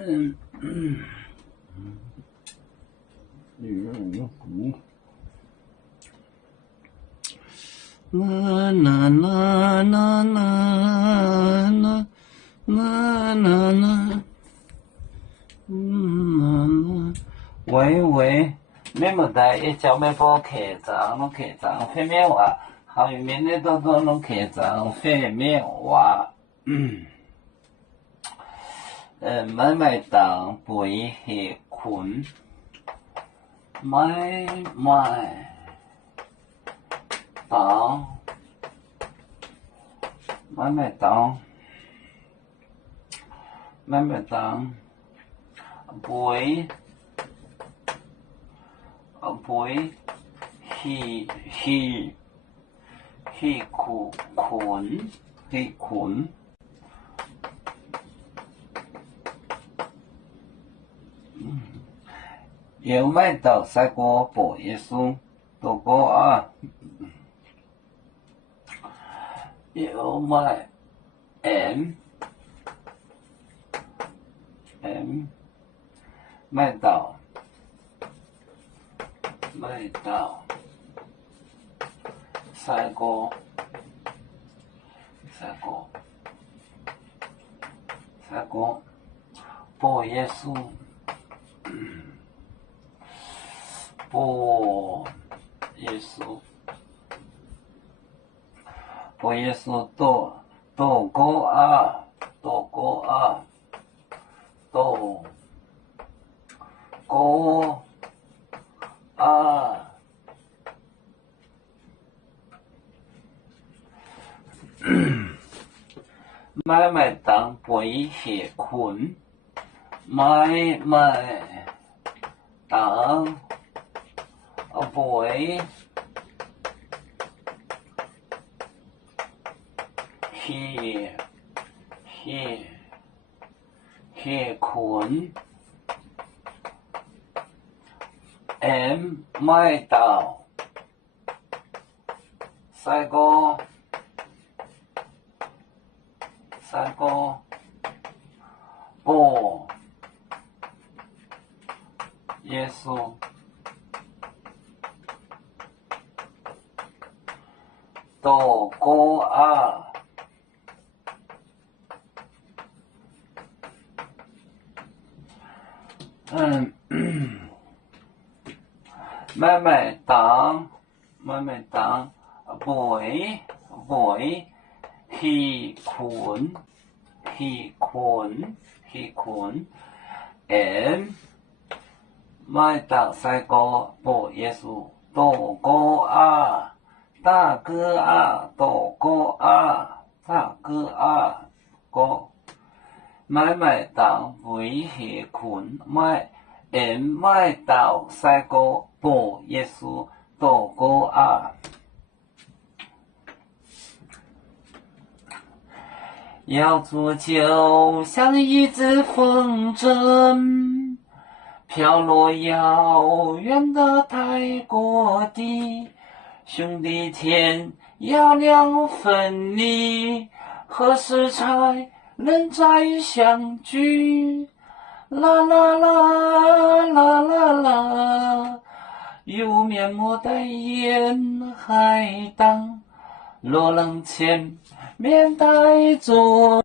啦啦啦啦啦啦啦啦啦，喂喂，咩么大一叫咩波客栈，侬客栈费咩话？好有面的多多侬客栈费咩话？买当背下困，买当背去困。有买到赛过播耶稣多过啊，有买 M 买到赛过播耶稣。播耶稣多过啊，买当背下困，买当背下困 M 买到赛过播耶稣多过啊，买当背去困 M 买到赛过播耶稣多过啊，大哥啊多过啊，大哥啊过买当背下困买 M 买到赛过播耶稣多过啊。要做就像一只风筝，飘落遥远的泰国地，兄弟天涯两分离，何时才能再相聚？啦啦啦啦啦啦，有面目的沿海荡，落浪前面带着